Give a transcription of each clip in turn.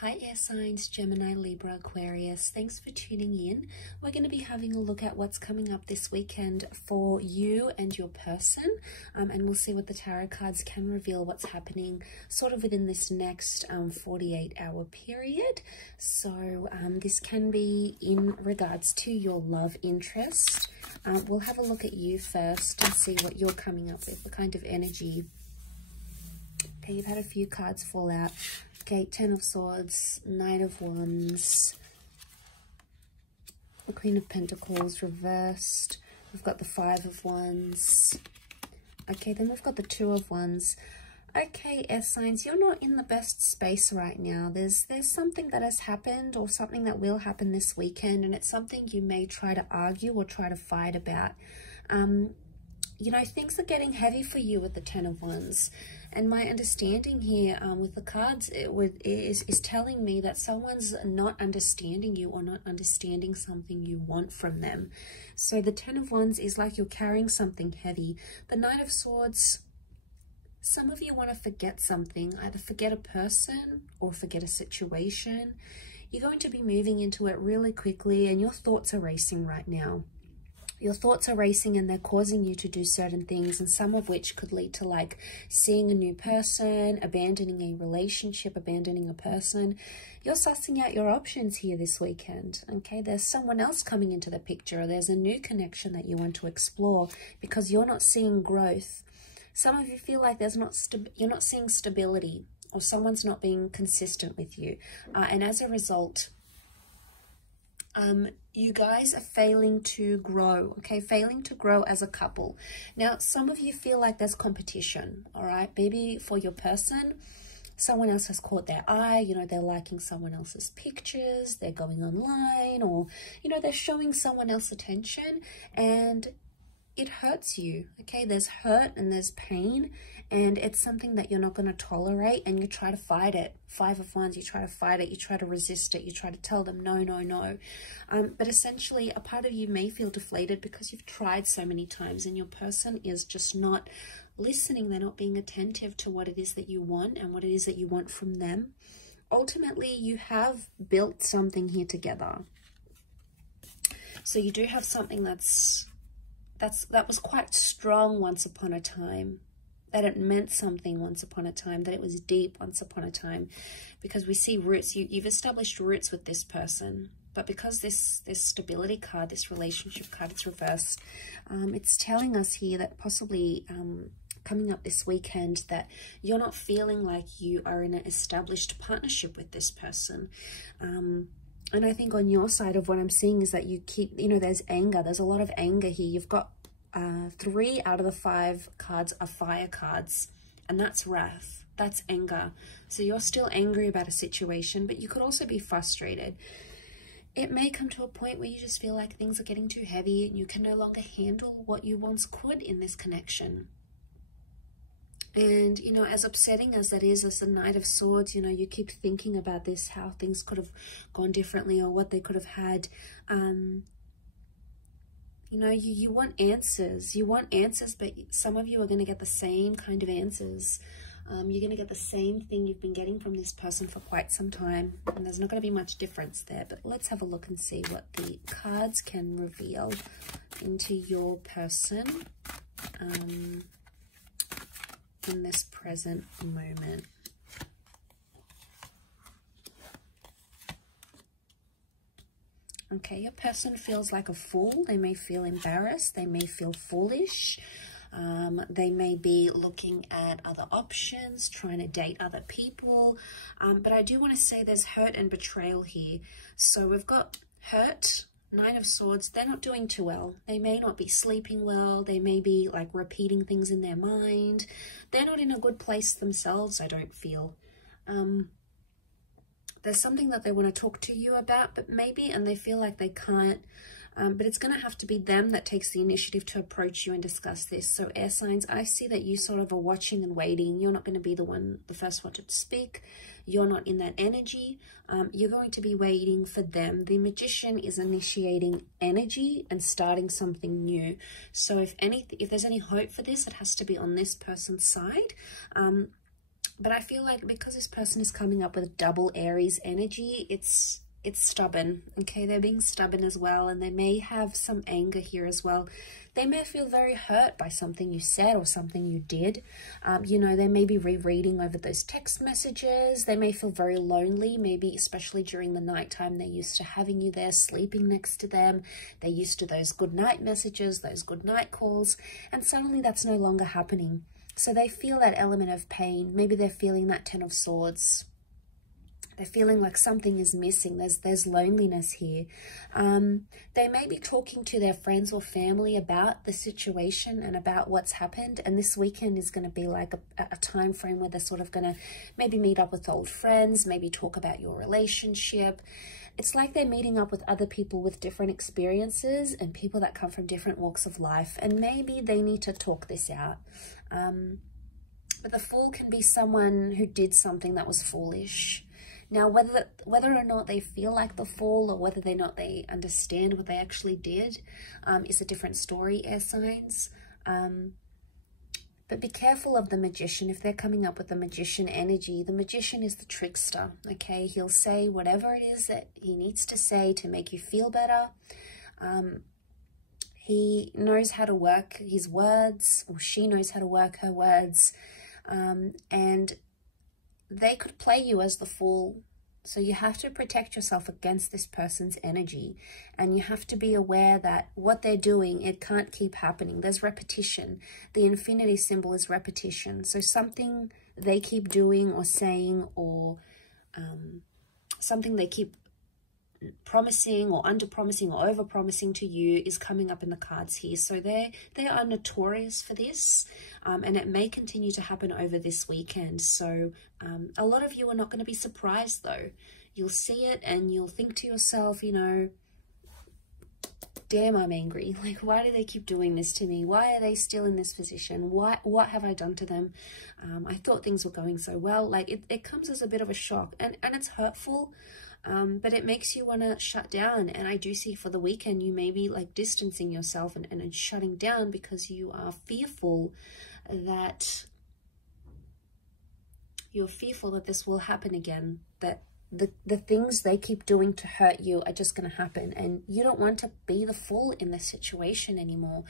Hi air signs, Gemini, Libra, Aquarius. Thanks for tuning in. We're going to be having a look at what's coming up this weekend for you and your person. And we'll see what the tarot cards can reveal what's happening sort of within this next 48-hour period. So this can be in regards to your love interest. We'll have a look at you first and see what you're coming up with, the kind of energy. Okay, you've had a few cards fall out. Okay, 10 of Swords, Knight of Wands, the Queen of Pentacles reversed. We've got the 5 of Wands. Okay, then we've got the 2 of Wands. Okay, air signs, you're not in the best space right now. There's something that has happened or something that will happen this weekend, and it's something you may try to argue or try to fight about. You know, things are getting heavy for you with the 10 of Wands. And my understanding here with the cards is telling me that someone's not understanding you or not understanding something you want from them. So the 10 of Wands is like you're carrying something heavy. The Knight of Swords, some of you want to forget something, either forget a person or forget a situation. You're going to be moving into it really quickly and your thoughts are racing right now. Your thoughts are racing and they're causing you to do certain things, and some of which could lead to like seeing a new person, abandoning a relationship, abandoning a person. You're sussing out your options here this weekend, okay? There's someone else coming into the picture. There's a new connection that you want to explore because you're not seeing growth. Some of you feel like you're not seeing stability, or someone's not being consistent with you. And as a result, you guys are failing to grow, okay? Failing to grow as a couple. Now, some of you feel like there's competition, all right? Maybe for your person, someone else has caught their eye, you know, they're liking someone else's pictures, they're going online, or, you know, they're showing someone else attention, and it hurts you, okay? There's hurt and there's pain, and it's something that you're not going to tolerate, and you try to fight it. 5 of Wands, you try to fight it, you try to resist it, you try to tell them no, no, no. But essentially, a part of you may feel deflated because you've tried so many times and your person is just not listening. They're not being attentive to what it is that you want and what it is that you want from them. Ultimately, you have built something here together. So you do have something that was quite strong once upon a time, that it meant something once upon a time, that it was deep once upon a time, because we see roots. You've established roots with this person, but because this stability card, this relationship card, it's reversed, it's telling us here that possibly coming up this weekend that you're not feeling like you are in an established partnership with this person. And I think on your side of what I'm seeing is that you keep, you know, there's anger. There's a lot of anger here. You've got 3 out of the 5 cards are fire cards, and that's wrath. That's anger. So you're still angry about a situation, but you could also be frustrated. It may come to a point where you just feel like things are getting too heavy and you can no longer handle what you once could in this connection. And, you know, as upsetting as that is, as the Knight of Swords, you know, you keep thinking about this, how things could have gone differently or what they could have had. You know, you want answers. You want answers, but some of you are going to get the same kind of answers. You're going to get the same thing you've been getting from this person for quite some time. And there's not going to be much difference there. But let's have a look and see what the cards can reveal into your person in this present moment. Okay, your person feels like a fool. They may feel embarrassed. They may feel foolish. They may be looking at other options, trying to date other people. But I do want to say there's hurt and betrayal here. So we've got hurt, 9 of Swords. They're not doing too well. They may not be sleeping well. They may be like repeating things in their mind. They're not in a good place themselves, I don't feel. There's something that they want to talk to you about, but maybe, and they feel like they can't, but it's going to have to be them that takes the initiative to approach you and discuss this. So air signs, I see that you sort of are watching and waiting. You're not going to be the first one to speak. You're not in that energy. You're going to be waiting for them. The Magician is initiating energy and starting something new. So if there's any hope for this, it has to be on this person's side. But I feel like because this person is coming up with double Aries energy, it's stubborn, okay? They're being stubborn as well, and they may have some anger here as well. They may feel very hurt by something you said or something you did. You know, they may be rereading over those text messages. They may feel very lonely, maybe especially during the nighttime. They're used to having you there, sleeping next to them. They're used to those good night messages, those good night calls, and suddenly that's no longer happening. So they feel that element of pain. Maybe they're feeling that Ten of Swords. They're feeling like something is missing. There's loneliness here. They may be talking to their friends or family about the situation and about what's happened. And this weekend is going to be like a time frame where they're sort of going to maybe meet up with old friends, maybe talk about your relationship. It's like they're meeting up with other people with different experiences and people that come from different walks of life. And maybe they need to talk this out. But the Fool can be someone who did something that was foolish. Now, whether or not they feel like the Fool, or whether or not they understand what they actually did, is a different story, air signs. But be careful of the Magician. If they're coming up with the Magician energy, the Magician is the trickster, okay? He'll say whatever it is that he needs to say to make you feel better. He knows how to work his words, or she knows how to work her words. And they could play you as the Fool. So you have to protect yourself against this person's energy. And you have to be aware that what they're doing, it can't keep happening. There's repetition. The infinity symbol is repetition. So something they keep doing or saying, or something they keep promising or under-promising or over-promising to you is coming up in the cards here. So they are notorious for this, and it may continue to happen over this weekend. So a lot of you are not going to be surprised, though. You'll see it and you'll think to yourself, you know, damn, I'm angry. Like, why do they keep doing this to me? Why are they still in this position? What have I done to them? I thought things were going so well. Like, it comes as a bit of a shock, and it's hurtful. But it makes you want to shut down. And I do see for the weekend, you may be like distancing yourself and shutting down because you are fearful that this will happen again, that the things they keep doing to hurt you are just going to happen. And you don't want to be the Fool in this situation anymore.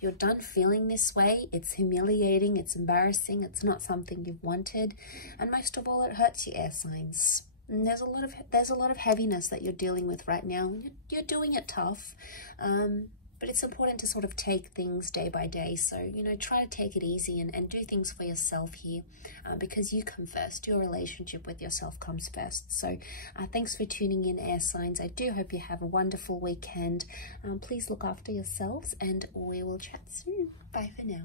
You're done feeling this way. It's humiliating. It's embarrassing. It's not something you've wanted. And most of all, it hurts you, air signs. And there's a lot of heaviness that you're dealing with right now. You're doing it tough, but it's important to sort of take things day by day. So, you know, try to take it easy and do things for yourself here, because you come first. Your relationship with yourself comes first. So thanks for tuning in, air signs. I do hope you have a wonderful weekend. Please look after yourselves, and we will chat soon. Bye for now.